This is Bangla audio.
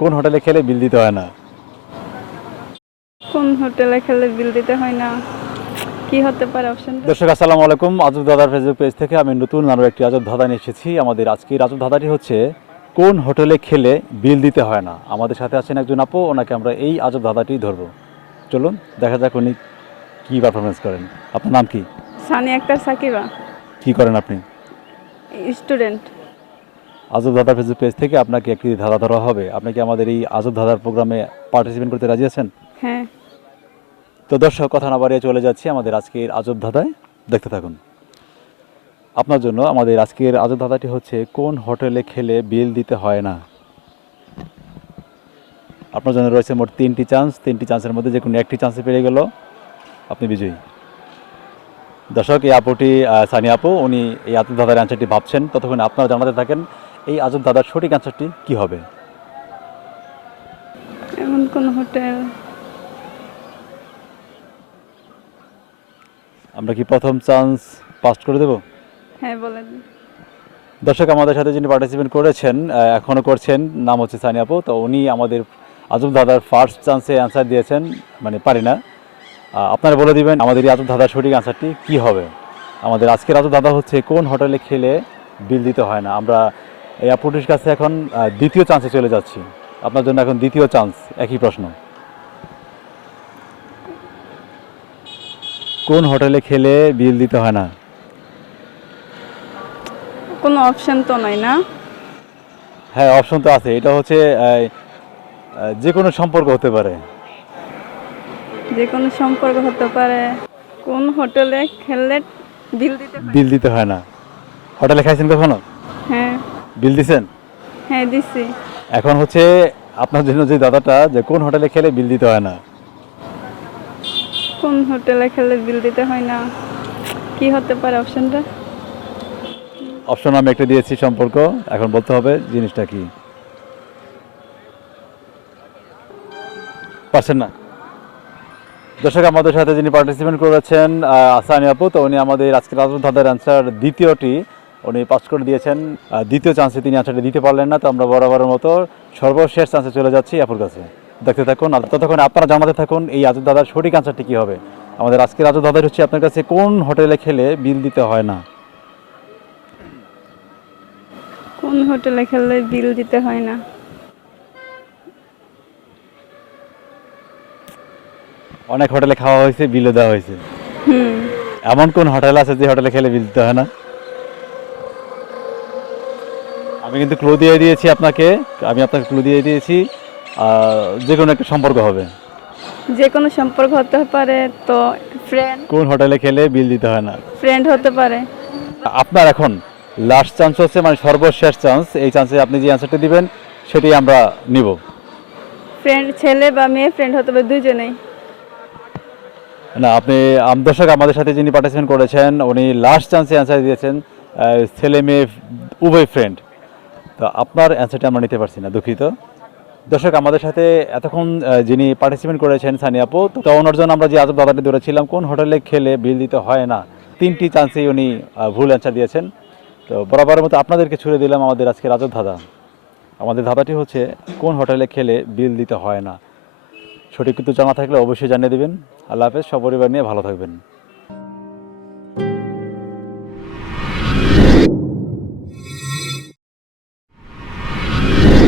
কোন হোটেলে খেলে বিল দিতে হয় না? কোন হোটেলে খেলে বিল দিতে হয় না? কি হতে পারে দর্শক আসসালামু আলাইকুম। আজব দাদার ফেসবুক পেজ থেকে আমি নতুন আরও একটি আজব ধাঁধা নিয়ে এসেছি। আমাদের আজকের আজব ধাঁধাটি হচ্ছে কোন হোটেলে খেলে বিল দিতে হয় না? আমাদের সাথে আছেন একজন আপু ওনাকে আমরা এই আজব ধাঁধাটি ধরবো। চলুন দেখা যাক উনি কী পারফরমেন্স করেন। আপনার নাম কি? সানি আক্তার সাকিবা। কি করেন আপনি? স্টুডেন্ট আজব দাদার ফেসবুক পেজ থেকে আপনাকে একটি ধাঁধা ধরা হবে। আপনি কি আমাদের এই আজব ধাঁধার প্রোগ্রামে পার্টিসিপেট করতে রাজি আছেন? হ্যাঁ। তো দর্শক কথা না বাড়িয়ে চলে যাচ্ছি আমাদের আজকের আজব ধাঁধায়। দেখতে থাকুন। আপনার জন্য আমাদের আজকের আজব ধাঁধাটি হচ্ছে কোন হোটেলে খেলে বিল দিতে হয় না? আপনার জন্য রয়েছে মোট তিনটি চান্স তিনটি চান্সের মধ্যে যে কোনো একটি চান্সে পেরে গেল। আপনি বিজয়ী। দর্শক এই আপুটি সানি আপু উনি এই আজব ধাঁধার অ্যান্সারটি ভাবছেন। ততক্ষণ আপনারা জানাতে থাকেন এই আজব ধাঁধার সঠিক অ্যান্সারটি কী হবে? এমন কোন হোটেল আমরা কি প্রথম চান্স পাস করে দেবো? হ্যাঁ বলেন। দর্শক আমাদের সাথে যিনি পার্টিসিপেট করেছেন আহ, এখনও করছেন নাম হচ্ছে সানি আপু। তো উনি আমাদের আজব দাদার ফার্স্ট চান্সে অ্যান্সার দিয়েছেন মানে পারি না। আপনারা বলে দিবেন আমাদের এই আজব দাদার সঠিক অ্যান্সারটি কি হবে? আমাদের আজকের আজব দাদা হচ্ছে কোন হোটেলে খেলে বিল দিতে হয় না? আমরা এই আপুটির কাছে এখন দ্বিতীয় চান্সে চলে যাচ্ছি। আপনার জন্য এখন দ্বিতীয় চান্স একই প্রশ্ন। কোন হোটেলে খেলে বিল দিতে হয় না? কোনো অপশন তো নাই না। হ্যাঁ অপশন তো আছে। এটা হচ্ছে যে কোনো সম্পর্ক হতে পারে। যে কোনো সম্পর্ক হতে পারে। কোন হোটেলে খেললে বিল দিতে বিল দিতে হয় না। হোটেলে খাইছেন কখনো? হ্যাঁ। বিল দিছেন? হ্যাঁ দিছি। এখন হচ্ছে আপনার জন্য যে দাদাটা যে কোন হোটেলে খেলে বিল দিতে হয় না? কোন হোটেলে খেলে বিল দিতে হয় না? কি হতে পারে অপশনটা অপশন আমি একটা দিয়েছি সম্পর্ক। এখন বলতে হবে জিনিসটা কি? পারছেন না? দর্শক আমাদের সাথে যিনি পার্টিসিপেন্ট করেছেন আসানি আপু তো উনি আমাদের আজকের রাজন ধাঁধার অ্যান্সার দ্বিতীয়টি উনি পাস করে দিয়েছেন। দ্বিতীয় চান্সে তিনি অ্যান্সারটি দিতে পারলেন না তো আমরা বরাবরের মতো সর্বশেষ চান্সে চলে যাচ্ছি আপুর কাছে। দেখতে থাকুন আর ততক্ষণ আপনারা জানাতে থাকুন এই আজব দাদার সঠিক অ্যান্সারটি কী হবে। আমাদের আজকের আজব দাদার হচ্ছে আপনার কাছে কোন হোটেলে খেলে বিল দিতে হয় না? কোন হোটেলে খেলে বিল দিতে হয় না? অনেক হোটেলে খাওয়া হয়েছে বিলও দেওয়া হয়েছে। এমন কোন হোটেল আছে যে হোটেলে খেলে বিল দিতে হয় না? আমি কিন্তু ক্লু দিয়ে দিয়েছি আপনাকে। আমি আপনাকে ক্লু দিয়ে দিয়েছি। যে কোনো একটা সম্পর্ক হবে। যে কোনো সম্পর্ক হতে পারে তো ফ্রেন্ড কোন হোটেলে খেলে বিল দিতে হয় না। ফ্রেন্ড হতে পারে। আপনার এখন লাস্ট চান্স হচ্ছে মানে সর্বশেষ চান্স এই চান্সে আপনি যে অ্যান্সারটা দিবেন সেটি আমরা নিব। ফ্রেন্ড ছেলে বা মেয়ে ফ্রেন্ড হতে পারে দুজনেই না আপনি দর্শক আমাদের সাথে যিনি পার্টিসিপেন্ট করেছেন উনি লাস্ট চান্সে অ্যান্সার দিয়েছেন ছেলে মেয়ে উভয় ফ্রেন্ড তো আপনার অ্যান্সারটা আমরা নিতে পারছি না, দুঃখিত। দর্শক, আমাদের সাথে এতক্ষণ যিনি পার্টিসিপেন্ট করেছেন সানি আপু, তো ওনার জন্য আমরা যে আজব দাদাটি ধরেছিলাম কোন হোটেলে খেলে বিল দিতে হয় না, তিনটি চান্সেই উনি ভুল অ্যান্সার দিয়েছেন। তো বরাবরের মতো আপনাদেরকে ছুড়ে দিলাম আমাদের আজকের আজব ধাঁধা। আমাদের ধাঁধাটি হচ্ছে, কোন হোটেলে খেলে বিল দিতে হয় না। সঠিক কিন্তু জানা থাকলে অবশ্যই জানিয়ে দেবেন। আল্লাহ হাফেজ সপরিবার নিয়ে ভালো থাকবেন।